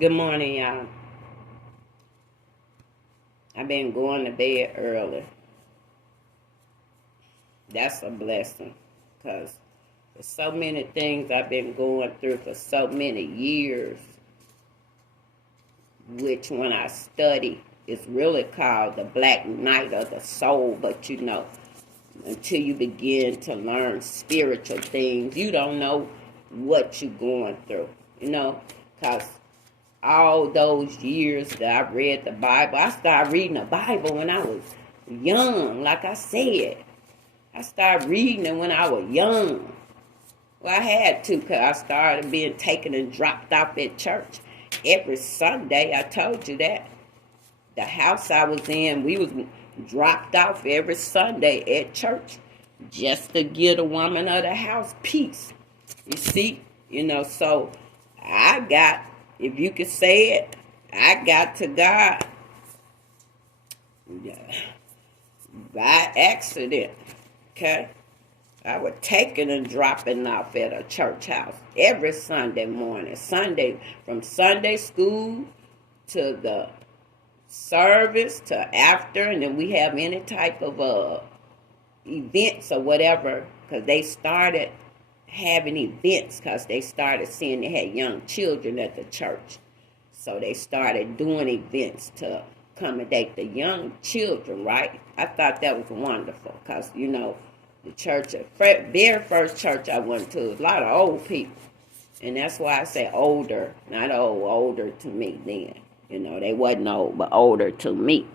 Good morning, y'all. I've been going to bed early. That's a blessing because there's so many things I've been going through for so many years, which when I study, it's really called the black night of the soul. But until you begin to learn spiritual things, you don't know what you're going through, because all those years that I read the Bible, I started reading the Bible when I was young. Like I said, I started reading it when I was young. Well, I had to because I started being taken and dropped off at church every Sunday. I told you that. The house I was in, we was dropped off every Sunday at church just to give the woman of the house peace. You see, so I got, if you could say it, I got to God by accident, okay? I was taking and dropping off at a church house every Sunday morning. From Sunday school to the service to after, and then we have any type of events or whatever, because they started having events because they started seeing they had young children at the church. So they started doing events to accommodate the young children, right? I thought that was wonderful because, the church, very first church I went to, was a lot of old people. And that's why I say older, not old, older to me then. They wasn't old, but older to me.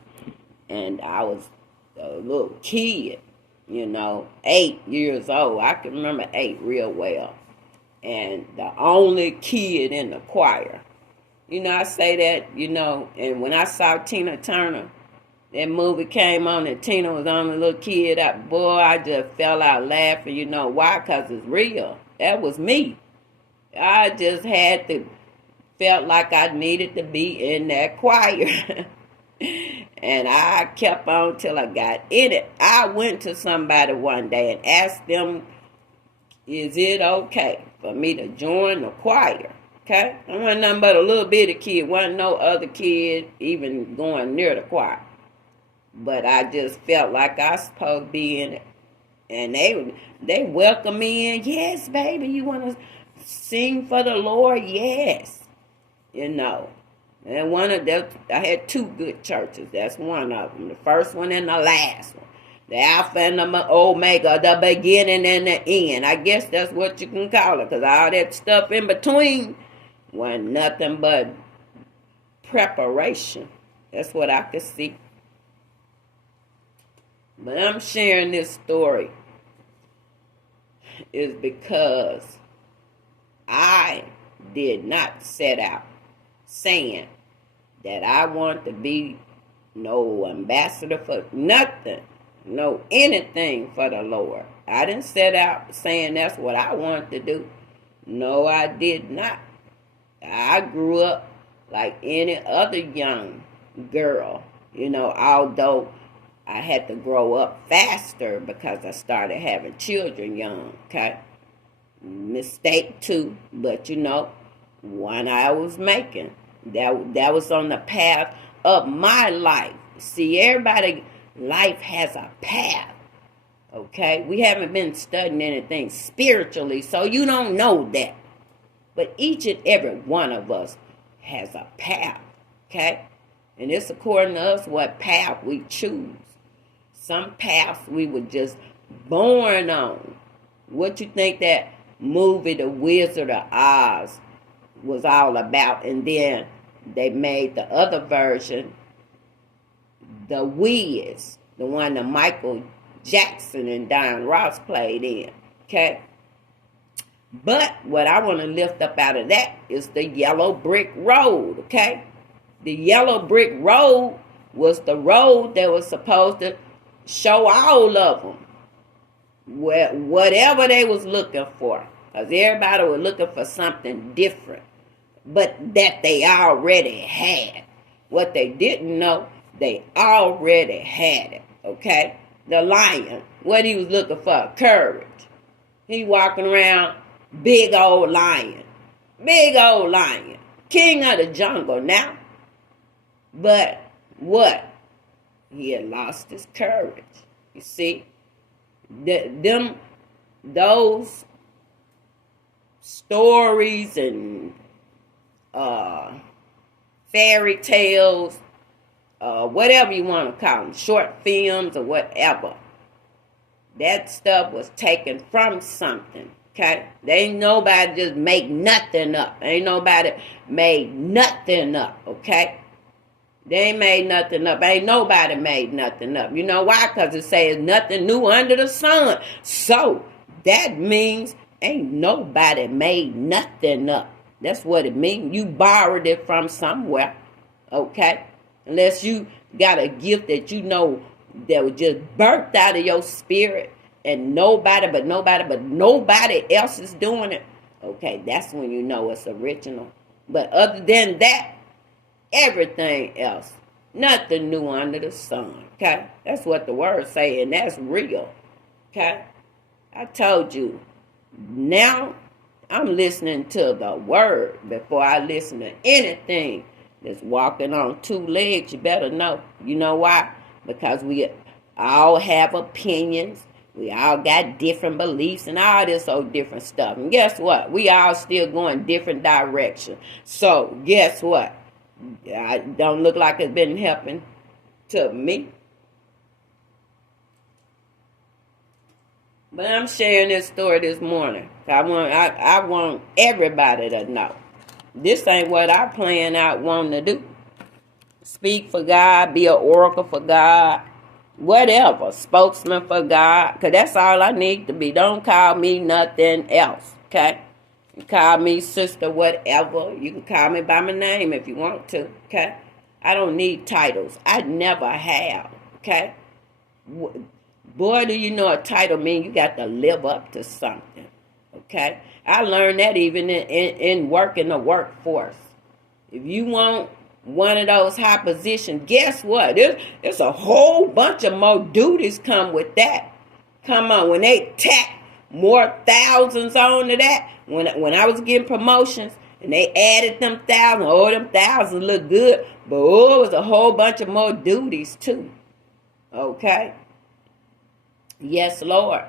And I was a little kid, 8 years old. I can remember 8 real well. And the only kid in the choir. I say that, and when I saw Tina Turner, that movie came on and Tina was on a little kid. Boy, I just fell out laughing. You know why? Because it's real. That was me. I just felt like I needed to be in that choir. And I kept on till I got in it. I went to somebody one day and asked them, is it okay for me to join the choir? Okay? I wasn't nothing but a little bitty kid. Wasn't no other kid even going near the choir. But I just felt like I was supposed to be in it. And they welcomed me in. Yes, baby, you want to sing for the Lord? Yes. And one of them, I had 2 good churches. That's one of them. The first one and the last one. The Alpha and the Omega, the beginning and the end. I guess that's what you can call it. Because all that stuff in between wasn't nothing but preparation. That's what I could see. But I'm sharing this story is because I did not set out saying that I want to be no ambassador for nothing, no anything for the Lord. I didn't set out saying that's what I wanted to do. No, I did not. I grew up like any other young girl, although I had to grow up faster because I started having children young, okay? Mistake too, but one I was making. That was on the path of my life. See, everybody's life has a path, okay? We haven't been studying anything spiritually, so you don't know that. But each and every one of us has a path, okay? And it's according to us what path we choose. Some paths we were just born on. What you think that movie, The Wizard of Oz, was all about? And then they made the other version, The Wiz, the one that Michael Jackson and Diana Ross played in, okay? But what I want to lift up out of that is the yellow brick road, okay? The yellow brick road was the road that was supposed to show all of them whatever they was looking for. Because everybody was looking for something different, but that they already had. What they didn't know, they already had it, okay? The lion, what he was looking for, courage. He walking around, big old lion. Big old lion. king of the jungle now. But what? He had lost his courage. You see, those stories and fairy tales, whatever you want to call them, short films or whatever. That stuff was taken from something, okay? There ain't nobody just make nothing up. Ain't nobody made nothing up, okay? They ain't made nothing up. Ain't nobody made nothing up. You know why? Because it says nothing new under the sun. So, that means ain't nobody made nothing up. That's what it means. You borrowed it from somewhere, okay? Unless you got a gift that you know that was just birthed out of your spirit and nobody else is doing it. Okay, that's when you know it's original. But other than that, everything else, nothing new under the sun. Okay, that's what the word say, and that's real. Okay, I told you. Now I'm listening to the word before I listen to anything that's walking on two legs. You better know. You know why? Because we all have opinions. We all got different beliefs and all this old different stuff. And guess what? We all still going different directions. So guess what? I don't look like it's been helping to me. But I'm sharing this story this morning. I want everybody to know. This ain't what I plan out wanting to do. Speak for God, be an oracle for God, whatever, spokesman for God, because that's all I need to be. Don't call me nothing else, okay? You call me sister, whatever. You can call me by my name if you want to, okay? I don't need titles. I never have, okay? Boy, do you know a title mean you got to live up to something, okay? I learned that even in work in the workforce. If you want one of those high positions, guess what? There's a whole bunch of more duties come with that. Come on, when they tack more thousands on to that, when I was getting promotions and they added them thousands look good, but it was a whole bunch of more duties too. Okay? Yes, Lord.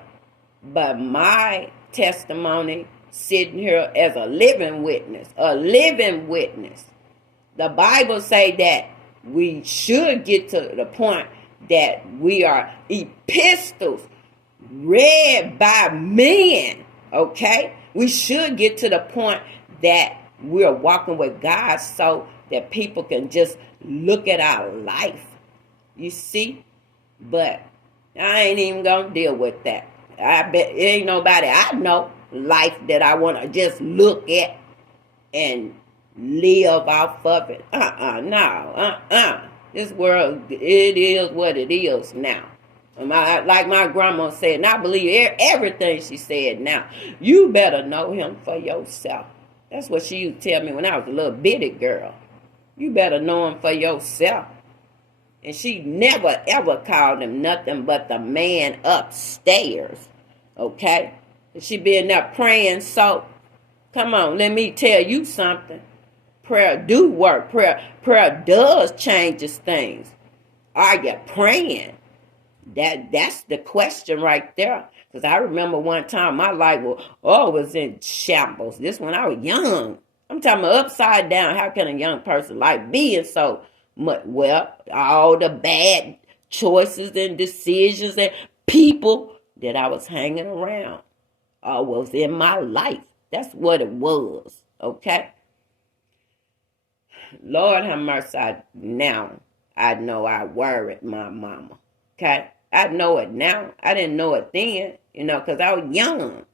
But my testimony sitting here as a living witness. The Bible say that we should get to the point that we are epistles read by men, okay? We should get to the point that we're walking with God so that people can just look at our life, you see? But I ain't even gonna deal with that. I bet it ain't nobody I know life that I want to just look at and live off of it. This world, it is what it is now. Like my grandma said, and I believe everything she said now. You better know him for yourself. That's what she used to tell me when I was a little bitty girl. You better know him for yourself. And she never ever called him nothing but the man upstairs. Okay? And she be in there praying, so come on, let me tell you something. Prayer do work. Prayer does changes things. Are you praying? That's the question right there. Because I remember one time my life was in shambles. This when I was young. I'm talking about upside down. How can a young person like being so much? Well, all the bad choices and decisions and people that I was hanging around was in my life. That's what it was. Okay? Lord have mercy. Now I know I worried my mama. Okay? I know it now. I didn't know it then, because I was young.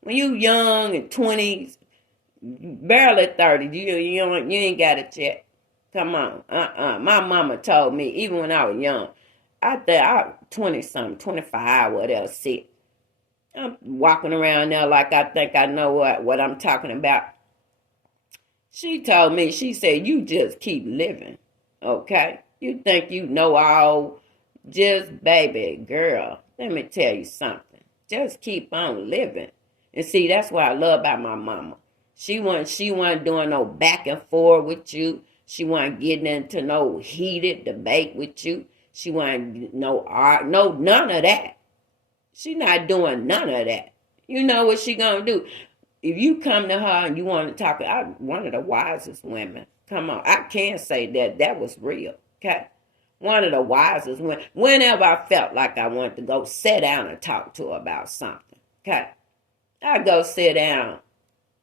When you young and 20s, barely 30, you ain't got it yet. Come on. My mama told me, even when I was young, I think I was 20-something, 25, whatever, see. I'm walking around there like I think I know what I'm talking about. She told me, she said, you just keep living, okay? You think you know all. Just, baby, girl, let me tell you something. Just keep on living. And see, that's what I love about my mama. She wasn't doing no back and forth with you. She wasn't getting into no heated debate with you. She wasn't no art, no none of that. She not doing none of that. You know what she gonna do? If you come to her and you want to talk, one of the wisest women. Come on, I can say that was real. Okay, one of the wisest women. Whenever I felt like I wanted to go sit down and talk to her about something, okay, I go sit down.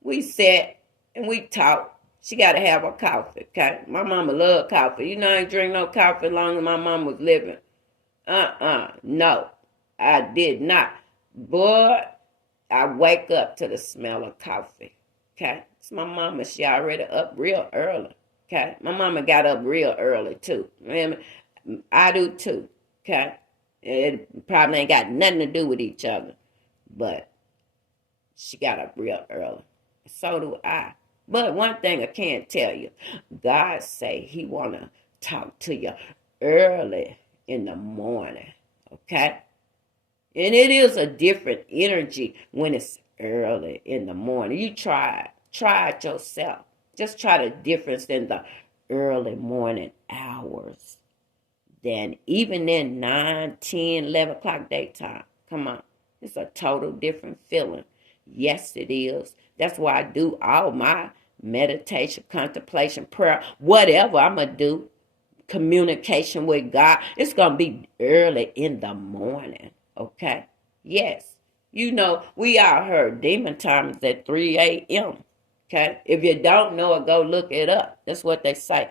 We sat and we talked. She got to have her coffee, okay? My mama loved coffee. You know, I ain't drink no coffee long as my mama was living. No, I did not. Boy, I wake up to the smell of coffee, okay? It's my mama. She already up real early, okay? My mama got up real early, too. I do, too, okay? It probably ain't got nothing to do with each other, but she got up real early. So do I. But one thing I can't tell you, God say he want to talk to you early in the morning, okay? And it is a different energy when it's early in the morning. You try it yourself. Just try the difference in the early morning hours than even in 9, 10, 11 o'clock daytime. Come on. It's a total different feeling. Yes, it is. That's why I do all my meditation, contemplation, prayer, whatever I'm going to do, communication with God. It's going to be early in the morning, okay? Yes. You know, we all heard demon time is at 3 a.m., okay? If you don't know it, go look it up. That's what they say.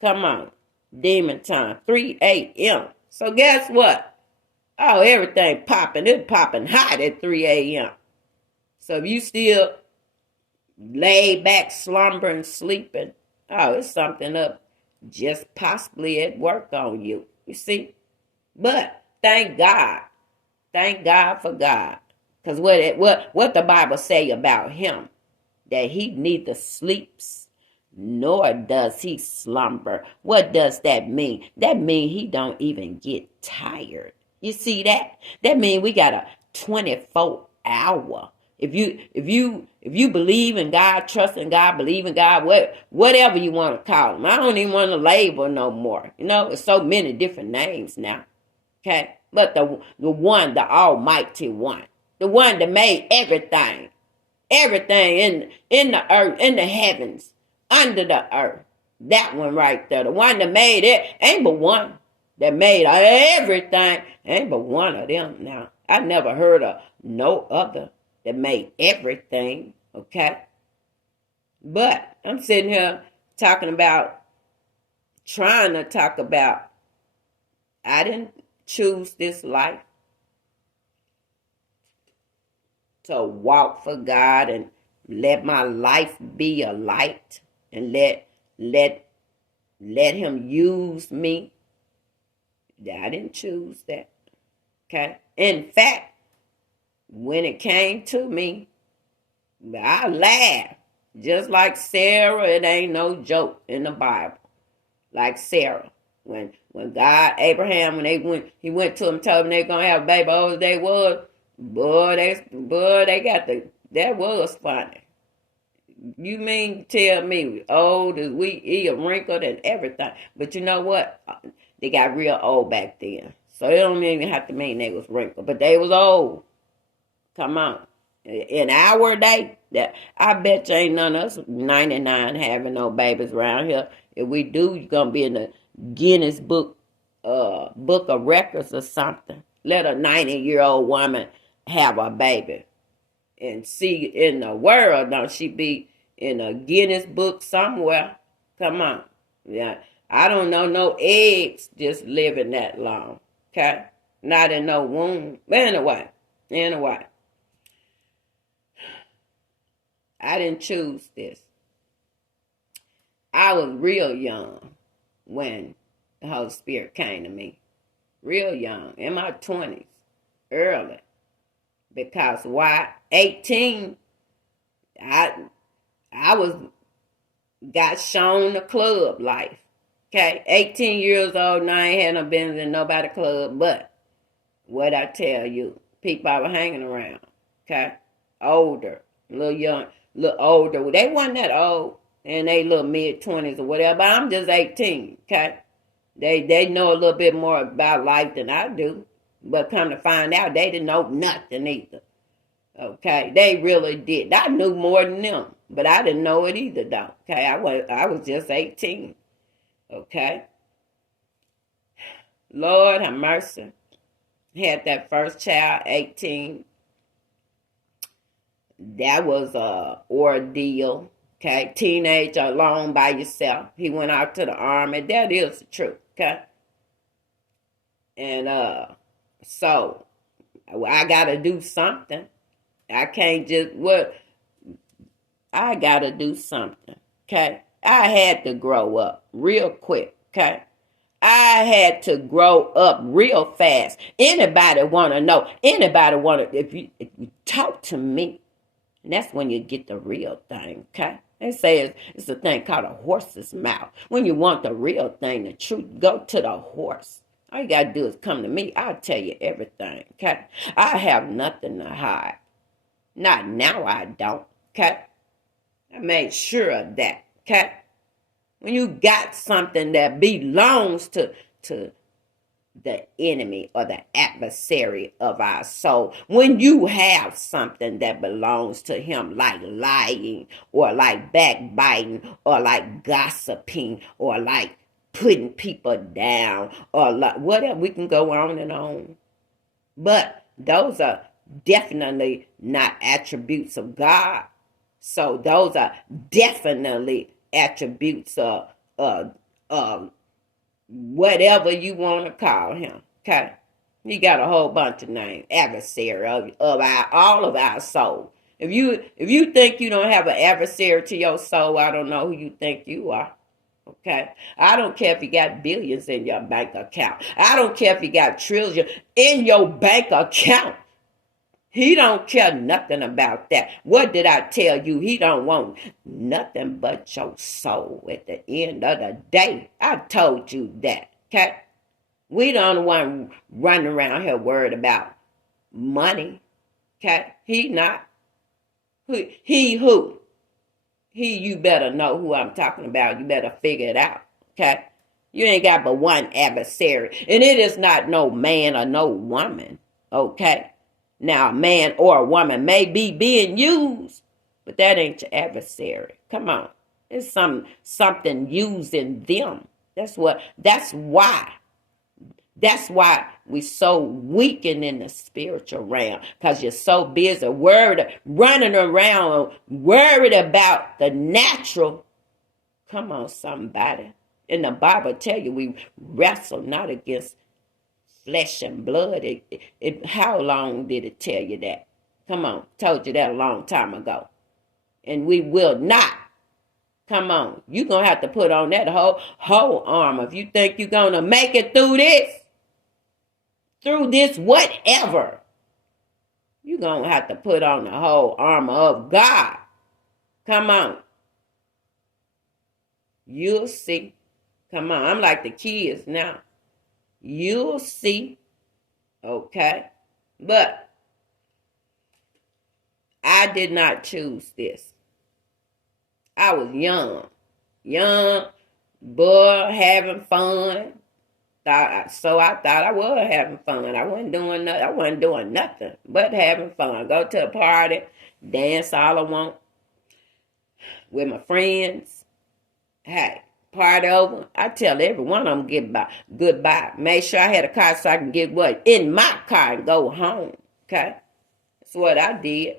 Come on. Demon time, 3 a.m. So guess what? Oh, everything popping. It's popping hot at 3 a.m. So if you still lay back, slumbering, sleeping, oh, it's something up just possibly at work on you. You see? But thank God. Thank God for God. Because what the Bible say about him, that he neither sleeps nor does he slumber. What does that mean? That means he don't even get tired. You see that? That means we got a 24-hour. If you believe in God, trust in God, believe in God, whatever you want to call him. I don't even want to label no more. You know, there's so many different names now. Okay? But the one, the almighty one, the one that made everything in the earth, in the heavens, under the earth. That one right there, the one that made it, ain't but one that made everything, ain't but one of them now. I never heard of no other that made everything, okay? But I'm sitting here trying to talk about, I didn't choose this life to walk for God and let my life be a light and let him use me. I didn't choose that, okay? In fact, when it came to me, I laughed. Just like Sarah, it ain't no joke in the Bible. Like Sarah. When God, Abraham, he went to him, told him they gonna have a baby, oh, they was, that was funny. You mean tell me old as we eat, wrinkled and everything. But you know what? They got real old back then. So it don't even have to mean they was wrinkled, but they was old. Come on. In our day, I bet you ain't none of us 99 having no babies around here. If we do, you're going to be in the Guinness book of records or something. Let a 90-year-old woman have a baby. And see, in the world, don't she be in a Guinness book somewhere? Come on. Yeah. I don't know no eggs just living that long. Okay? Not in no womb. But anyway. I didn't choose this. I was real young when the Holy Spirit came to me. Real young, in my 20s, early. Because why? 18, I got shown the club life. Okay, 18 years old, and I ain't had no business in nobody club, but what I tell you, people I was hanging around, okay, older, a little young, little older. They wasn't that old in they little mid-20s or whatever, but I'm just 18, okay? They know a little bit more about life than I do. But come to find out, they didn't know nothing either. Okay, they really did. I knew more than them, but I didn't know it either, though. Okay, I was just 18. Okay, Lord have mercy. Had that first child, 18. That was a ordeal. Okay, teenager alone by yourself. He went out to the army. That is the truth. Okay, and so I gotta do something. I can't just I gotta do something. Okay, I had to grow up real quick. Okay, I had to grow up real fast. Anybody want to know? Anybody want to? If you talk to me, and that's when you get the real thing. Okay. They say it's a thing called a horse's mouth. When you want the real thing, the truth, go to the horse. All you got to do is come to me. I'll tell you everything, okay? I have nothing to hide. Not now, I don't, okay? I made sure of that, okay? When you got something that belongs to the enemy or the adversary of our soul, when you have something that belongs to him, like lying or like backbiting or like gossiping or like putting people down or like whatever, we can go on and on. But those are definitely not attributes of God. So those are definitely attributes of whatever you want to call him. Okay, he got a whole bunch of names. Adversary of all of our soul. If you think you don't have an adversary to your soul, I don't know who you think you are. Okay, I don't care if you got billions in your bank account. I don't care if you got trillions in your bank account. He don't care nothing about that. What did I tell you? He don't want nothing but your soul at the end of the day. I told you that, okay? We don't want to run around here worried about money, okay? He not. He who? He, you better know who I'm talking about. You better figure it out, okay? You ain't got but one adversary. And it is not no man or no woman, okay? Now, a man or a woman may be being used, but that ain't your adversary. Come on. It's something using them. That's why we so weakened in the spiritual realm. Because you're so busy running around, worried about the natural. Come on, somebody. And the Bible tell you we wrestle not against flesh and blood. How long did it tell you that? Come on, told you that a long time ago. And we will not. Come on, you're going to have to put on that whole armor. If you think you're going to make it through this whatever, you're going to have to put on the whole armor of God. Come on. You'll see. Come on, I'm like the kids now. You'll see, okay? But I did not choose this. I was young, boy, having fun. So I thought I was having fun. I wasn't doing nothing but having fun. Go to a party, dance all I want with my friends. Hey. Party over, I tell every one of them goodbye. Make sure I had a car so I can get in my car and go home. Okay, that's what I did.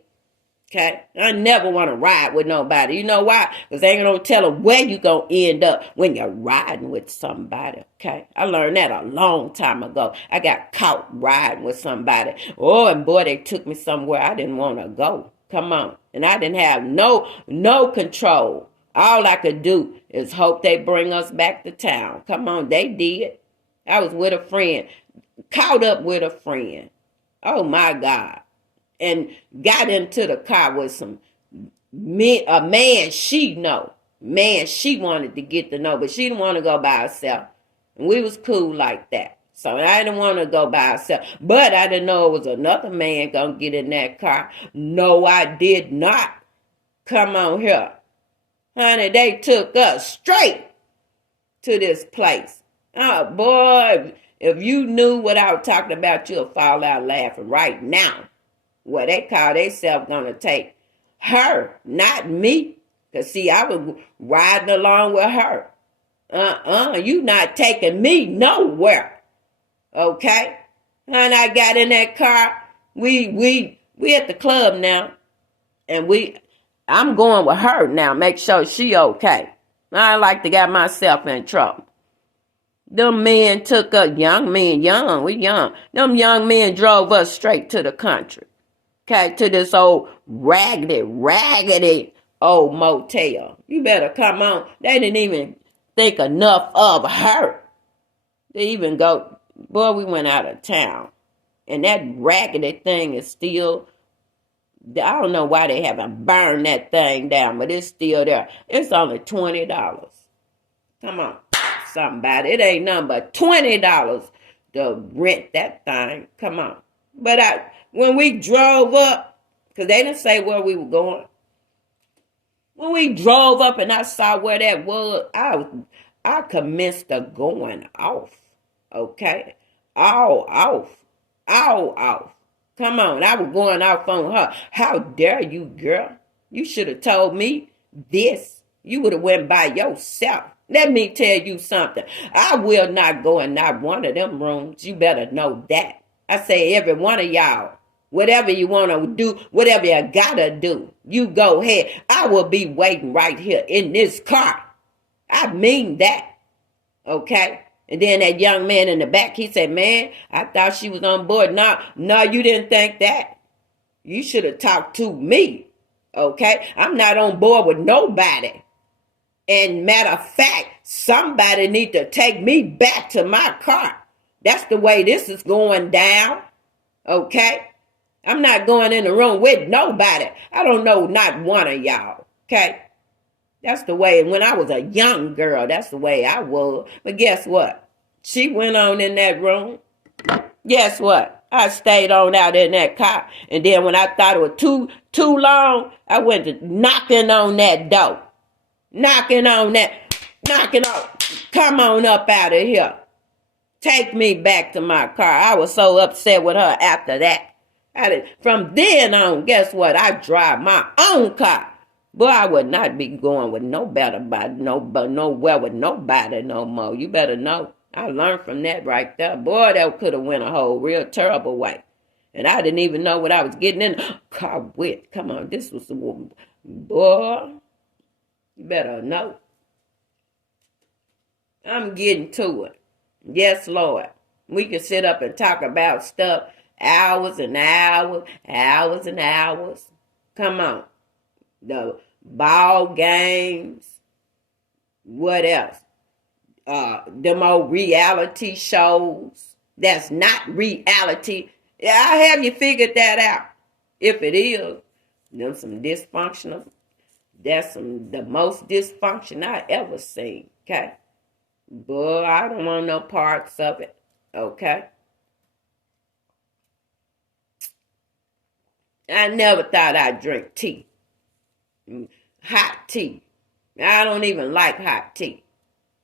Okay, I never want to ride with nobody. You know why? Because they ain't gonna tell them where you gonna end up when you're riding with somebody. Okay, I learned that a long time ago. I got caught riding with somebody. Oh, and boy, they took me somewhere I didn't want to go. Come on, and I didn't have no control. All I could do is hope they bring us back to town. Come on, they did. I was with a friend, caught up with a friend. Oh, my God. And got into the car with a man she know. Man she wanted to get to know, but she didn't want to go by herself. And we was cool like that. So I didn't want to go by herself. But I didn't know it was another man going to get in that car. No, I did not. Come on here. Honey, they took us straight to this place. Oh, boy, if you knew what I was talking about, you'll fall out laughing right now. Well, they call themselves going to take her, not me. Because, see, I was riding along with her. You not taking me nowhere. Okay? And I got in that car. We at the club now. And I'm going with her now. Make sure she okay. I like to get myself in trouble. Them men took us, we young. Them young men drove us straight to the country. Okay, to this old raggedy old motel. You better come on. They didn't even think enough of her. They even go, boy, we went out of town. And that raggedy thing is still, I don't know why they haven't burned that thing down, but it's still there. It's only $20. Come on, somebody. It ain't nothing but $20 to rent that thing. Come on. But when we drove up, because they didn't say where we were going. When we drove up and I saw where that was, I commenced to going off. Okay? All off. Come on, I was going off on her. How dare you, girl? You should have told me this. You would have went by yourself. Let me tell you something. I will not go in not one of them rooms. You better know that. I say every one of y'all, whatever you want to do, whatever you gotta do, you go ahead. I will be waiting right here in this car. I mean that. Okay? And then that young man in the back, he said, man, I thought she was on board. No, you didn't think that. You should have talked to me. Okay? I'm not on board with nobody. And matter of fact, somebody need to take me back to my car. That's the way this is going down. Okay? I'm not going in the room with nobody. I don't know not one of y'all. Okay? That's the way, when I was a young girl, that's the way I was. But guess what? She went on in that room. Guess what? I stayed on out in that car. And then when I thought it was too long, I went to knocking on that door. Knocking on. Come on up out of here. Take me back to my car. I was so upset with her after that. From then on, guess what? I drive my own car. Boy, I would not be going with nowhere with nobody no more. You better know. I learned from that right there. Boy, that could have went a whole real terrible way. And I didn't even know what I was getting in the car with. Come on, this was the woman. Boy, you better know. I'm getting to it. Yes, Lord. We can sit up and talk about stuff hours and hours. Come on. The ball games. What else? Them old reality shows. That's not reality. I have you figured that out. If it is, them some dysfunctional. That's the most dysfunction I ever seen. Okay? Boy, I don't want no parts of it. Okay? I never thought I'd drink tea. Hot tea. I don't even like hot tea.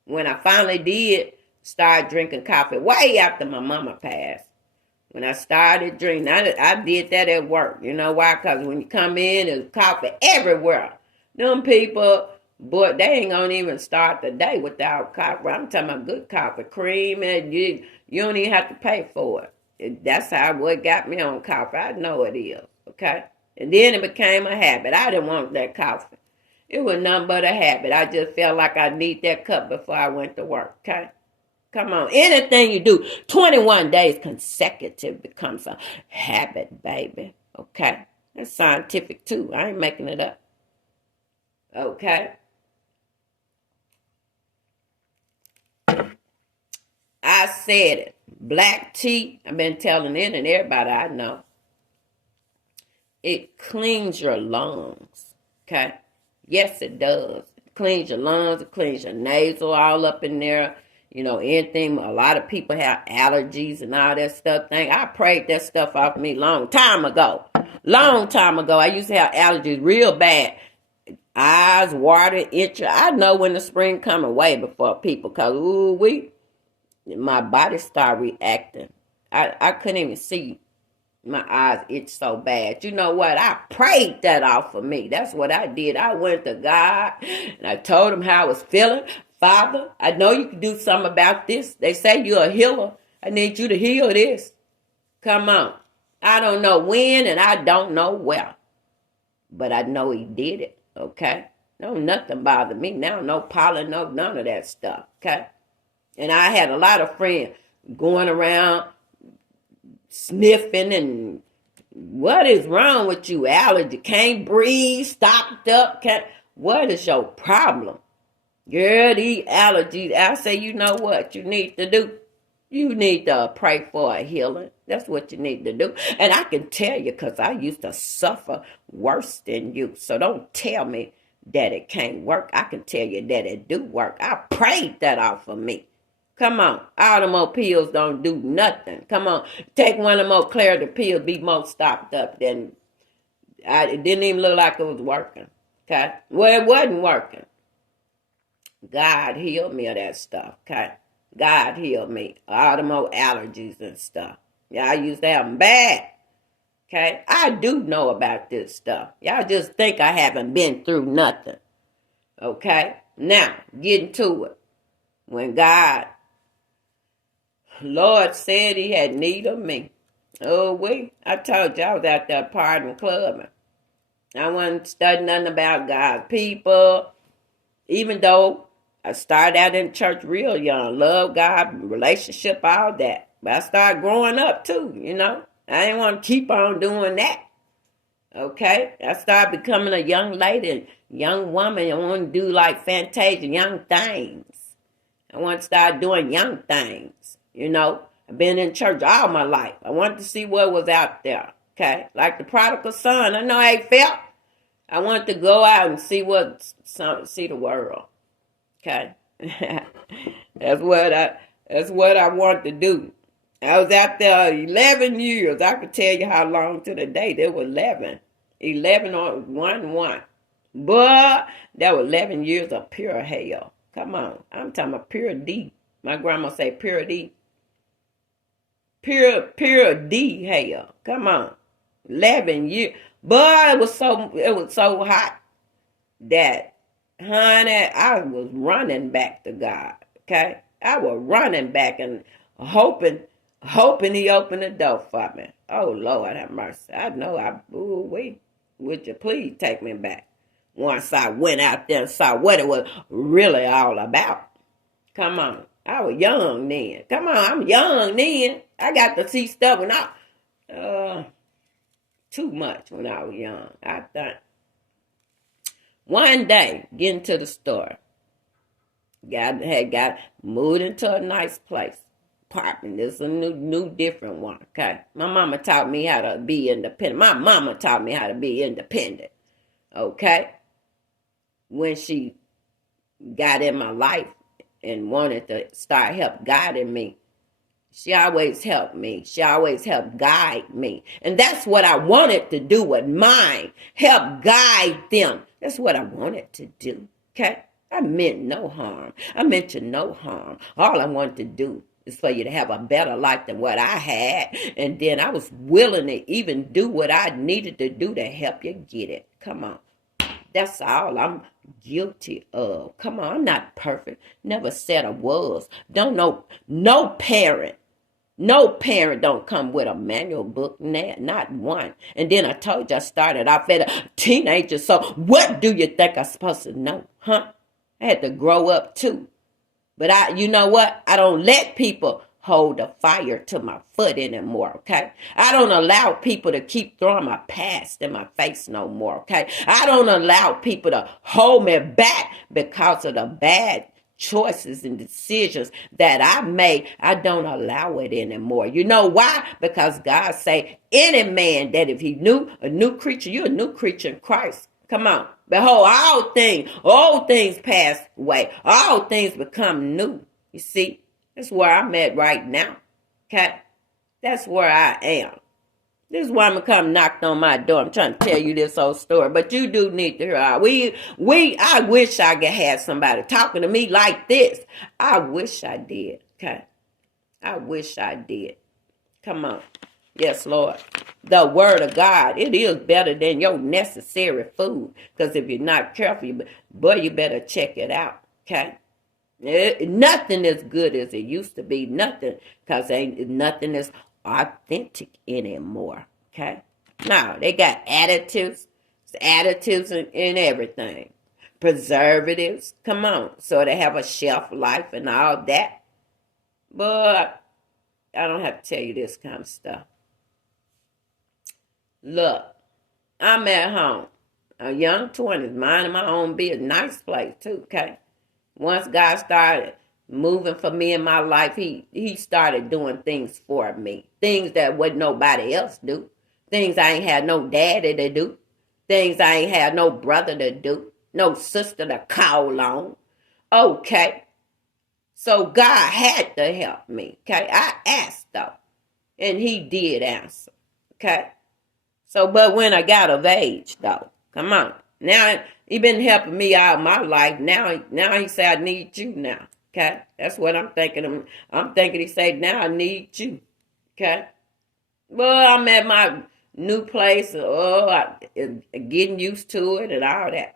When I finally did start drinking coffee, way after my mama passed, when I started drinking, I did that at work. You know why? Because when you come in, there's coffee everywhere. Them people, boy, they ain't going to even start the day without coffee. I'm talking about good coffee, cream, and you don't even have to pay for it. That's how what got me on coffee. I know it is, okay? And then it became a habit. I didn't want that coffee. It was nothing but a habit. I just felt like I need that cup before I went to work, okay? Come on. Anything you do, 21 days consecutive becomes a habit, baby, okay? That's scientific, too. I ain't making it up, okay? I said it. Black tea, I've been telling it and everybody I know. It cleans your lungs, okay? Yes, it does. It cleans your lungs. It cleans your nasal all up in there. You know, anything. A lot of people have allergies and all that stuff. I prayed that stuff off me long time ago. I used to have allergies real bad. eyes water, itch. I know when the spring coming way before people, cause my body start reacting. I couldn't even see. My eyes itch so bad. You know what? I prayed that off of me. That's what I did. I went to God and I told him how I was feeling. Father, I know you can do something about this. They say you're a healer. I need you to heal this. Come on. I don't know when and I don't know where. But I know he did it. Okay? No, nothing bothered me now. No pollen, no none of that stuff. Okay? And I had a lot of friends going around sniffing and what is wrong with you? Allergy, can't breathe, stopped up, what is your problem? Girl, these allergies. I say, you know what you need to do? You need to pray for a healing. That's what you need to do. And I can tell you because I used to suffer worse than you. So don't tell me that it can't work. I can tell you that it do work. I prayed that off of me. Come on. All them old pills don't do nothing. Come on. Take one of them old Clarity pills, be more stopped up than it didn't even look like it was working. Okay? Well, it wasn't working. God healed me of that stuff. Okay? God healed me. All them old allergies and stuff. Yeah, I used to have them bad. Okay? I do know about this stuff. Y'all just think I haven't been through nothing. Okay? Now, getting to it. When Lord said he had need of me. Oh, I told you I was out there partying clubbing. I wasn't studying nothing about God's people. Even though I started out in church real young. Love God, relationship, all that. But I started growing up too, you know. I didn't want to keep on doing that. Okay? I started becoming a young lady, young woman. I want to do like Fantasia, young things. I want to start doing young things. You know, I've been in church all my life. I wanted to see what was out there. Okay? Like the prodigal son. I know how he felt. I wanted to go out and see the world. Okay? That's what I wanted to do. I was out there 11 years. I could tell you how long to the day. There were 11. 11 on 1. But that was 11 years of pure hell. Come on. I'm talking about pure D. My grandma say pure D. Pure D hell. Come on. 11 years. But it was so hot that, honey, I was running back to God. Okay? I was running back and hoping he opened the door for me. Oh, Lord have mercy. I know would you please take me back? Once I went out there and saw what it was really all about. Come on. I was young then. Come on, I'm young then. I got to see stuff when too much when I was young. I thought. One day, getting to the store. Got moved into a nice place. Apartment. This is a new different one. Okay. My mama taught me how to be independent. My mama taught me how to be independent. Okay. When she got in my life and wanted to start help guiding me, she always helped me. She always helped guide me. And that's what I wanted to do with mine. Help guide them. That's what I wanted to do. Okay? I meant no harm. I meant you no harm. All I wanted to do is for you to have a better life than what I had. And then I was willing to even do what I needed to do to help you get it. Come on. That's all I'm guilty of. Come on, I'm not perfect. Never said I was. Don't know. No parent don't come with a manual book, not one. And then I told you I started off at a teenager, so what do you think I'm supposed to know, huh? I had to grow up too. But you know what? I don't let people hold a fire to my foot anymore, okay? I don't allow people to keep throwing my past in my face no more, okay? I don't allow people to hold me back because of the bad choices and decisions that I made. I don't allow it anymore. You know why? Because God say, any man that if he knew a new creature, you're a new creature in Christ. Come on. Behold, all things pass away. All things become new. You see? That's where I'm at right now. Okay? That's where I am. This woman come knocked on my door. I'm trying to tell you this whole story, but you do need to hear out. I wish I could have somebody talking to me like this. I wish I did. Okay. I wish I did. Come on. Yes, Lord. The word of God, it is better than your necessary food. Because if you're not careful, you better check it out. Okay. Nothing as good as it used to be. Nothing. Because nothing is authentic anymore. Okay. Now, they got additives in everything. Preservatives. Come on. So they have a shelf life and all that. But I don't have to tell you this kind of stuff. Look, I'm at home. A young 20s, minding my own business. Nice place, too, okay? Once God started moving for me in my life, he started doing things for me. Things that would nobody else do. Things I ain't had no daddy to do. Things I ain't had no brother to do. No sister to call on. Okay. So God had to help me, okay? I asked, though, and he did answer, okay? So, but when I got of age, though, come on. Now, he been helping me all my life. Now he said, I need you now, okay? That's what I'm thinking. I'm thinking he said, now I need you, okay? Well, I'm at my new place, getting used to it and all that.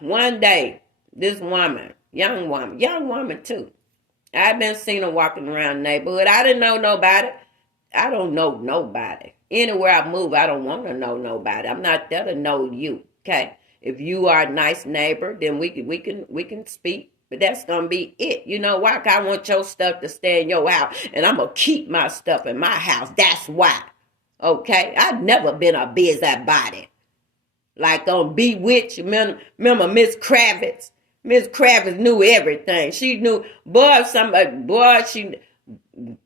One day, this woman, young woman too, I've been seeing her walking around the neighborhood. I didn't know nobody. I don't know nobody. Anywhere I move, I don't want to know nobody. I'm not there to know you. Okay. If you are a nice neighbor, then we can speak. But that's gonna be it. You know why? 'Cause I want your stuff to stay in your house, and I'm gonna keep my stuff in my house. That's why. Okay. I've never been a busybody. Like on Bewitched. Remember Miss Kravitz? Miss Kravitz knew everything. She knew,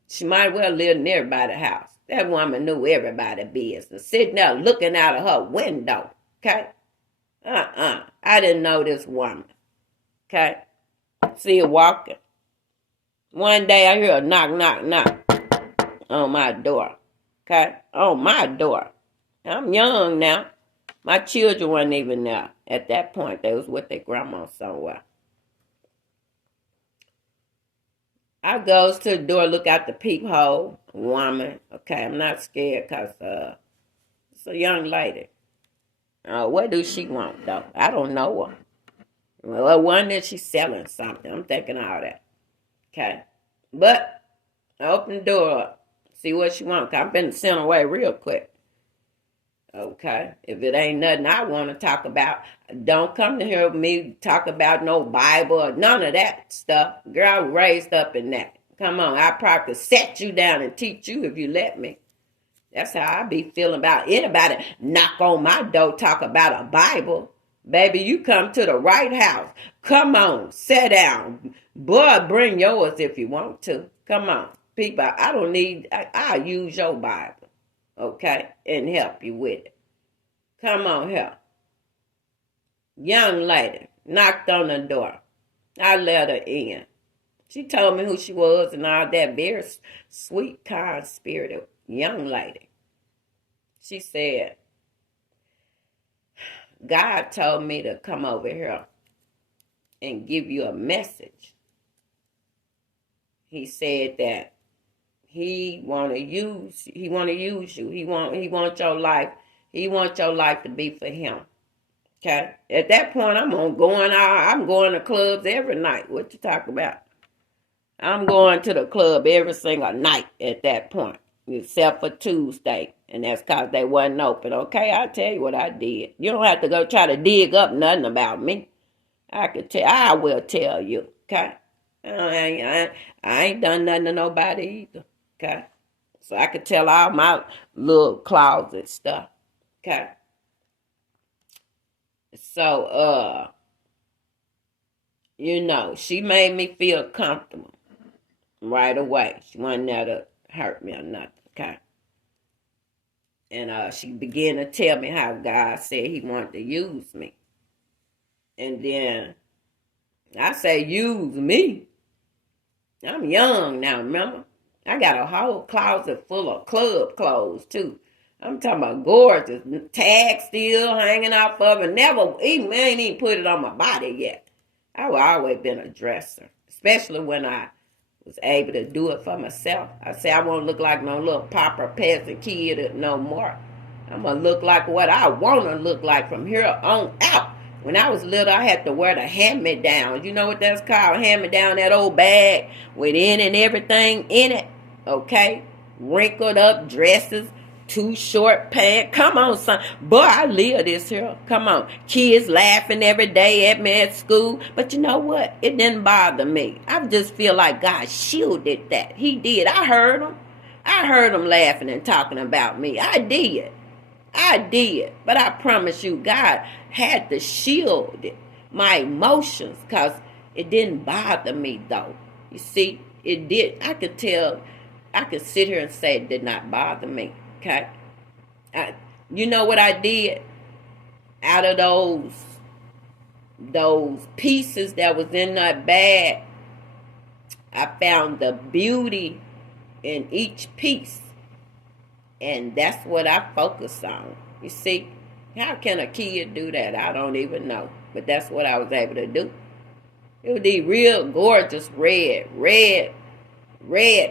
she might well live in everybody's house. That woman knew everybody's business. Sitting there looking out of her window. Okay? I didn't know this woman. Okay? See her walking. One day I hear a knock, knock, knock on my door. Okay? On my door. I'm young now. My children weren't even there at that point. They was with their grandma somewhere. I goes to the door, look out the peephole. Woman. Okay, I'm not scared because it's a young lady. What does she want, though? I don't know her. Well, one that she's selling something. I'm thinking all that. Okay. But I open the door up. See what she wants. I've been sent away real quick. Okay. If it ain't nothing I want to talk about, don't come to hear me talk about no Bible or none of that stuff. Girl, I was raised up in that. Come on, I probably could set you down and teach you if you let me. That's how I be feeling about anybody knock on my door, talk about a Bible. Baby, you come to the right house. Come on, sit down. Boy, bring yours if you want to. Come on. People, I don't need, I'll use your Bible. Okay, and help you with it. Come on here. Young lady knocked on the door. I let her in. She told me who she was and all that. Very sweet, kind spirited young lady. She said, God told me to come over here and give you a message. He said that he want to use you. He want your life. He wants your life to be for him. Okay. At that point, I'm going to clubs every night. What you talk about? I'm going to the club every single night at that point, except for Tuesday, and that's because they wasn't open. Okay, I'll tell you what I did. You don't have to go try to dig up nothing about me. I will tell you. Okay. I ain't done nothing to nobody either. Okay. So I could tell all my little closet stuff. Okay. So, she made me feel comfortable right away. She wasn't there to hurt me or nothing. Okay. And she began to tell me how God said he wanted to use me. And then I say, use me. I'm young now, remember? I got a whole closet full of club clothes, too. I'm talking about gorgeous. Tag still hanging off of it. Ain't even put it on my body yet. I've always been a dresser, especially when I was able to do it for myself. I say I won't look like no little pauper peasant kid no more. I'm going to look like what I want to look like from here on out. When I was little, I had to wear the hand-me-downs. You know what that's called? Hand-me-down, that old bag with in and everything in it. Okay? Wrinkled up dresses, too short pants. Come on, son. Boy, I live this here. Come on. Kids laughing every day at me at school. But you know what? It didn't bother me. I just feel like God shielded that. He did. I heard them. I heard them laughing and talking about me. I did. But I promise you, God had to shield my emotions because it didn't bother me, though. You see, it did. I could sit here and say it did not bother me. Okay, you know what I did? Out of those pieces that was in that bag, I found the beauty in each piece, and that's what I focus on. You see, how can a kid do that? I don't even know, but that's what I was able to do. It was these real gorgeous red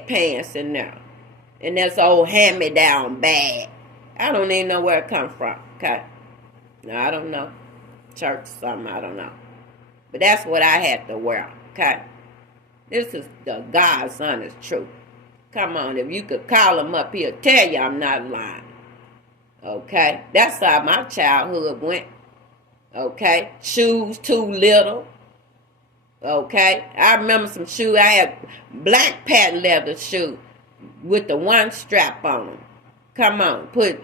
pants in there. And that's old hand-me-down bag. I don't even know where it come from, okay? No, I don't know. Church something, I don't know. But that's what I had to wear, okay? This is the God's honest truth. Come on, if you could call him up, he'll tell you I'm not lying. Okay? That's how my childhood went. Okay? Shoes too little. Okay? I remember some shoes. I had black patent leather shoes with the one strap on them. Come on, put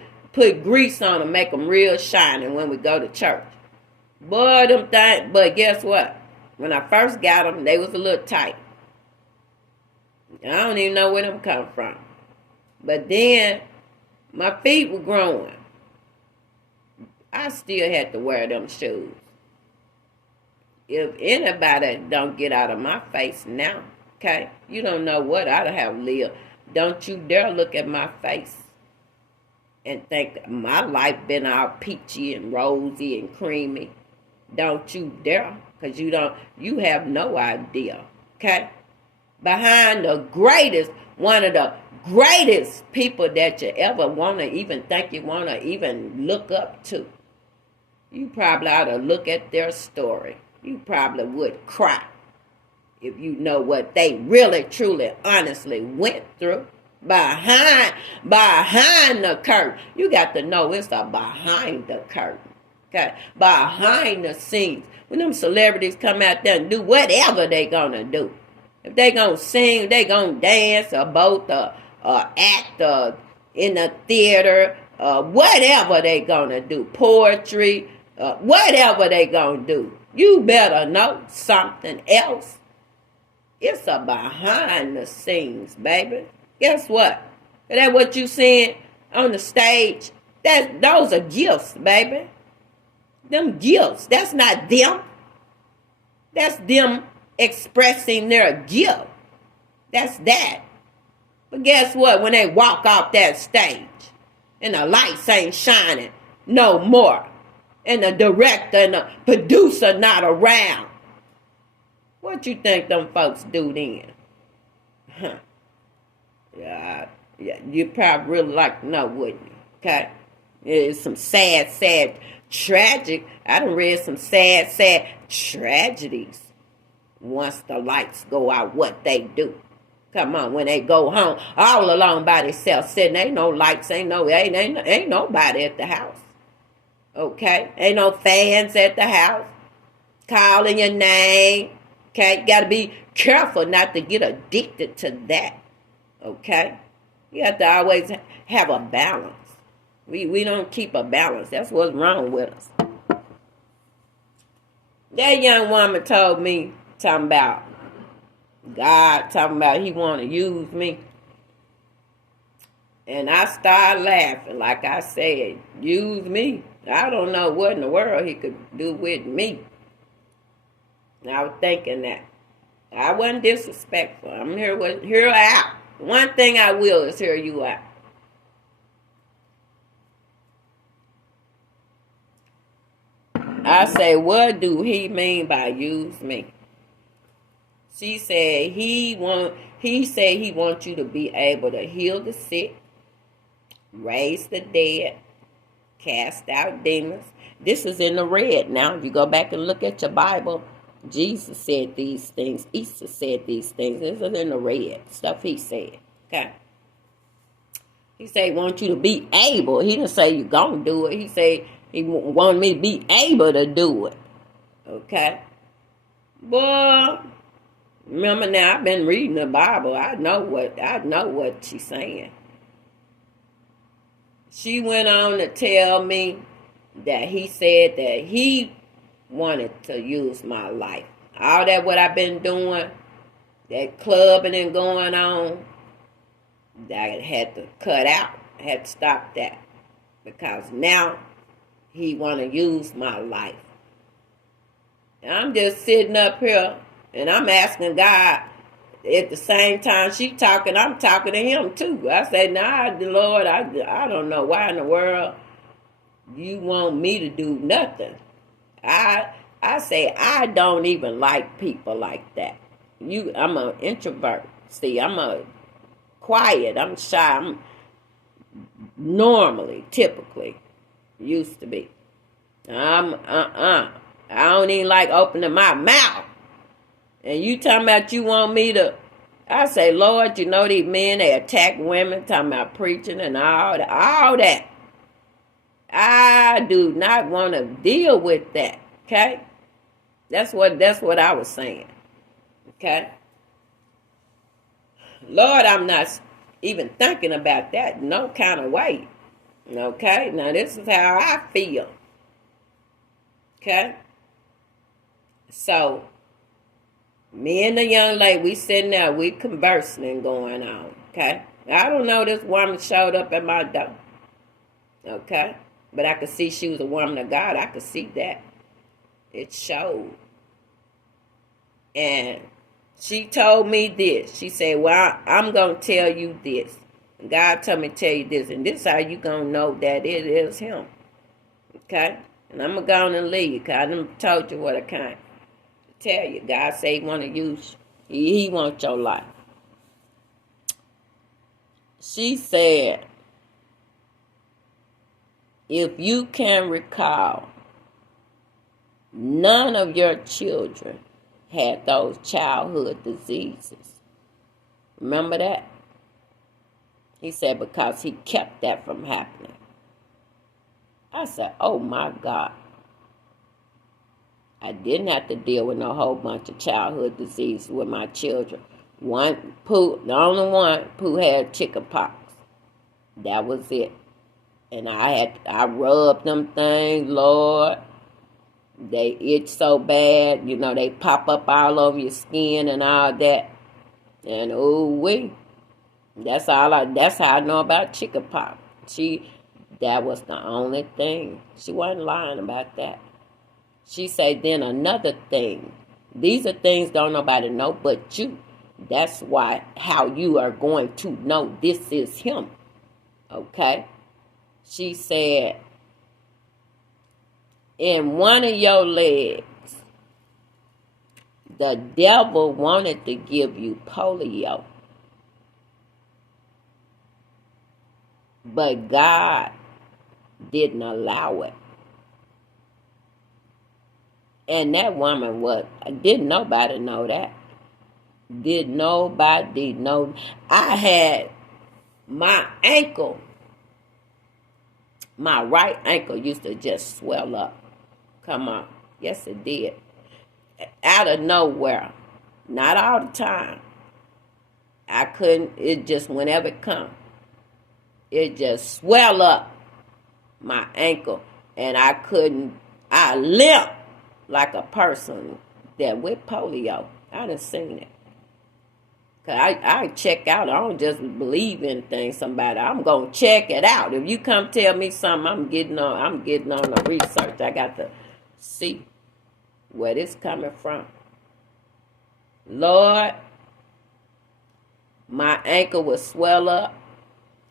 grease on them, make them real shiny when we go to church. Boy, them things. But guess what? When I first got them, they was a little tight. I don't even know where them come from. But then my feet were growing. I still had to wear them shoes. If anybody don't get out of my face now, okay, you don't know what I'd have lived. Don't you dare look at my face and think my life been all peachy and rosy and creamy. Don't you dare, because you have no idea, okay? Behind one of the greatest people that you ever want to even think you want to even look up to, you probably ought to look at their story. You probably would cry if you know what they really, truly, honestly went through. Behind the curtain. You got to know it's a behind the curtain. Okay? Behind the scenes. When them celebrities come out there and do whatever they gonna do. If they gonna sing, they gonna dance, or both, act, in the theater, whatever they gonna do. Poetry, whatever they gonna do. You better know something else. It's a behind the scenes, baby. Guess what? Is that what you seeing on the stage? Those are gifts, baby. Them gifts. That's not them. That's them expressing their gift. That's that. But guess what? When they walk off that stage and the lights ain't shining no more, and the director and the producer not around, what you think them folks do then? Huh. Yeah, you probably really like to know, wouldn't you? Okay? It's some sad, tragic. I done read some sad tragedies. Once the lights go out, what they do. Come on, when they go home, all alone by themselves, sitting, ain't no lights, ain't nobody at the house. Okay? Ain't no fans at the house calling your name. Okay? You got to be careful not to get addicted to that. Okay? You have to always have a balance. We don't keep a balance. That's what's wrong with us. That young woman told me, talking about God, talking about he want to use me. And I started laughing. Like I said, use me. I don't know what in the world he could do with me. And I was thinking that. I wasn't disrespectful. I'm here out. one thing I will is hear you out. I say, what do he mean by use me? She said he wants you to be able to heal the sick, raise the dead, cast out demons. This is in the red. Now, if you go back and look at your Bible, Jesus said these things. Easter said these things. This is in the red. Stuff he said. Okay. He said he wants you to be able. He didn't say you're going to do it. He said he wanted me to be able to do it. Okay. Boy, remember now, I've been reading the Bible. I know what she's saying. She went on to tell me that he said that he wanted to use my life. All that what I've been doing, that clubbing and going on, that I had to cut out. I had to stop that. Because now he want to use my life. And I'm just sitting up here and I'm asking God. At the same time she talking, I'm talking to him too. I say, nah, Lord, I don't know why in the world you want me to do nothing. I say I don't even like people like that. I'm an introvert. See, I'm a quiet. I'm shy. I'm normally, typically, used to be. I don't even like opening my mouth. And you talking about you want me to, I say, Lord, you know these men, they attack women, talking about preaching and all that. I do not want to deal with that, okay? That's what I was saying, okay? Lord, I'm not even thinking about that no kind of way, okay? Now, this is how I feel, okay? So, me and the young lady, we sitting there, we conversing and going on, okay? I don't know, this woman showed up at my door, okay? But I could see she was a woman of God. I could see that. It showed. And she told me this. She said, well, I'm going to tell you this. God told me to tell you this. And this is how you going to know that it is him, okay? And I'm going to go on and leave because I done told you what I can't tell you. God said he want to use you. He wants your life. She said, if you can recall, none of your children had those childhood diseases. Remember that? He said because he kept that from happening. I said, oh my God. I didn't have to deal with no whole bunch of childhood diseases with my children. The only one, Pooh had chicken pox. That was it. And I rubbed them things, Lord. They itch so bad, they pop up all over your skin and all that. And that's how I know about chicken pox. That was the only thing. She wasn't lying about that. She said, then another thing. These are things don't nobody know but you. That's how you are going to know this is him. Okay? She said, in one of your legs, the devil wanted to give you polio. But God didn't allow it. And that woman didn't nobody know that. Did nobody know? I had my ankle. My right ankle used to just swell up. Come on. Yes, it did. Out of nowhere. Not all the time. I couldn't. It just, whenever it come, it just swell up my ankle. And I limp like a person that with polio. I done seen it. Cause I check out. I don't just believe in things. I'm gonna check it out. If you come tell me something, I'm getting on the research. I got to see where this coming from. Lord, my ankle would swell up.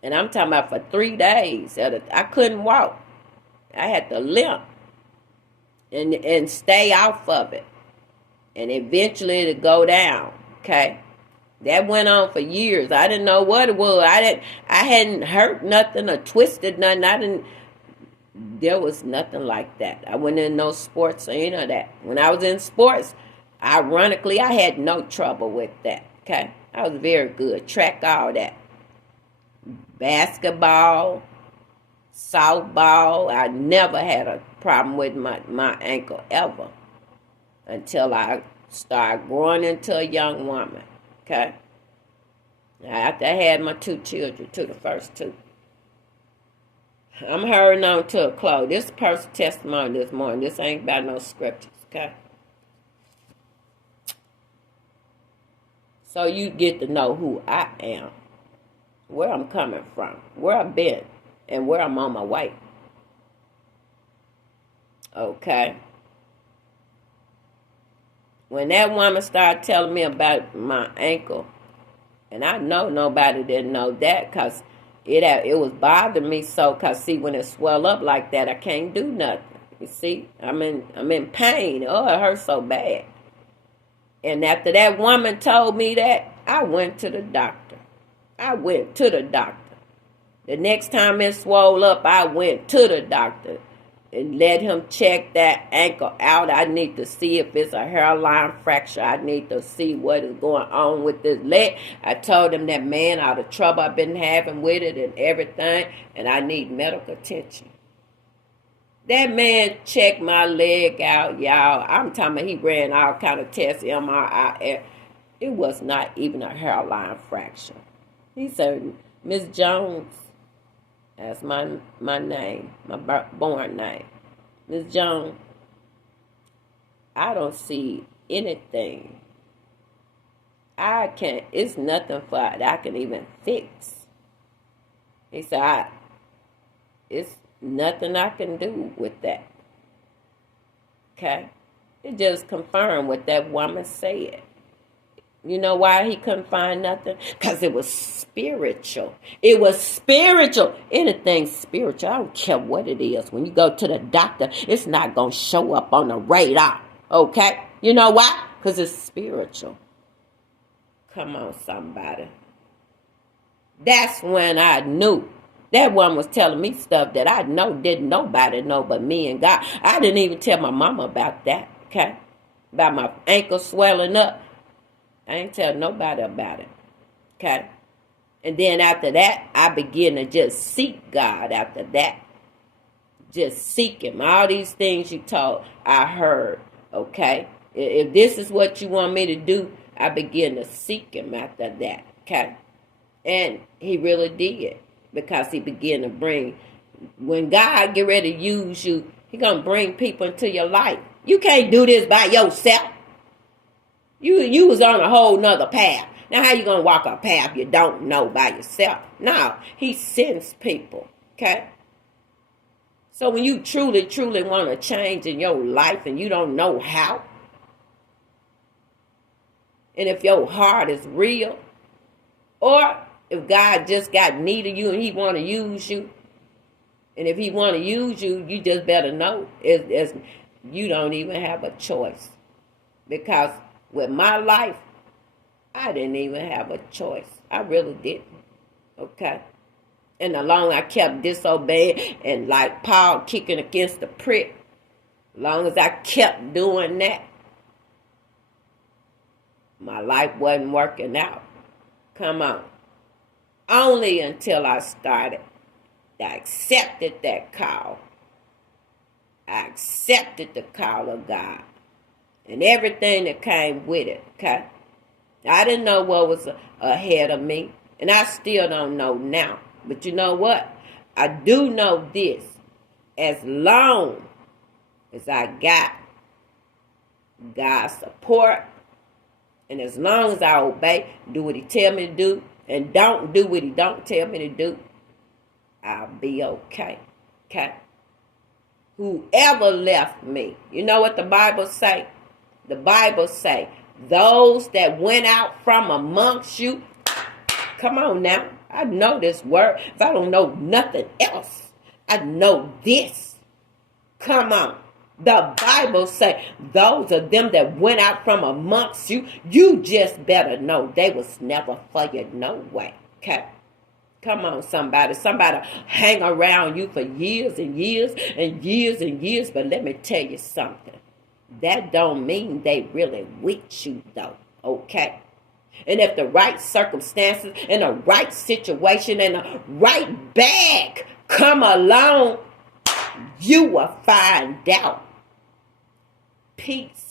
And I'm talking about for 3 days. I couldn't walk. I had to limp and stay off of it. And eventually it'd go down. Okay? That went on for years. I didn't know what it was. I hadn't hurt nothing or twisted nothing. There was nothing like that. I wasn't in no sports or any of that. When I was in sports, ironically, I had no trouble with that. Okay? I was very good. Track, all that. Basketball, softball. I never had a problem with my ankle ever until I started growing into a young woman. Okay? After I had my 2 children, the first 2. I'm hurrying on to a close. This is personal testimony this morning. This ain't about no scriptures, okay? So you get to know who I am, where I'm coming from, where I've been, and where I'm on my way. Okay? When that woman started telling me about my ankle, and I know nobody didn't know that because it was bothering me so. Because, see, when it swell up like that, I can't do nothing. You see, I'm in pain. Oh, it hurts so bad. And after that woman told me that, I went to the doctor. The next time it swelled up, I went to the doctor and let him check that ankle out. I need to see if it's a hairline fracture. I need to see what is going on with this leg. I told him that, man, all the trouble I've been having with it and everything, and I need medical attention. That man checked my leg out, y'all. I'm talking about he ran all kind of tests, MRI. It was not even a hairline fracture. He said, Miss Jones, that's my name, my born name. Miss Jones, I don't see anything. It's nothing that I can even fix. He said, it's nothing I can do with that. Okay? It just confirmed what that woman said. You know why he couldn't find nothing? Because it was spiritual. It was spiritual. Anything spiritual, I don't care what it is. When you go to the doctor, it's not going to show up on the radar. Okay? You know why? Because it's spiritual. Come on, somebody. That's when I knew. That one was telling me stuff that I know didn't nobody know but me and God. I didn't even tell my mama about that. Okay? About my ankle swelling up. I ain't tell nobody about it. Okay? And then after that, I began to just seek God after that. Just seek Him. All these things you taught, I heard. Okay? If this is what you want me to do, I began to seek Him after that. Okay? And He really did. Because He began to bring, when God get ready to use you, He going to bring people into your life. You can't do this by yourself. You was on a whole nother path. Now, how you going to walk a path you don't know by yourself? No, He sends people, okay? So when you truly, truly want to change in your life and you don't know how, and if your heart is real, or if God just got need of you and He want to use you, and if He want to use you, you just better know you don't even have a choice. Because with my life, I didn't even have a choice. I really didn't. Okay? And the longer I kept disobeying and like Paul kicking against the prick, as long as I kept doing that, my life wasn't working out. Come on. Only until I started. I accepted that call. I accepted the call of God. And everything that came with it, okay? I didn't know what was ahead of me. And I still don't know now. But you know what? I do know this. As long as I got God's support, and as long as I obey, do what He tell me to do, and don't do what He don't tell me to do, I'll be okay. Okay? Whoever left me, you know what the Bible say? The Bible say, those that went out from amongst you, Come on now. I know this word. If I don't know nothing else, I know this. Come on. The Bible say those of them that went out from amongst you, you just better know they was never for you no way. Okay? Come on, somebody. Somebody hang around you for years and years and years and years. But let me tell you something. That don't mean they really with you, though. Okay? And if the right circumstances and the right situation and the right bag come along, you will find out. Peace.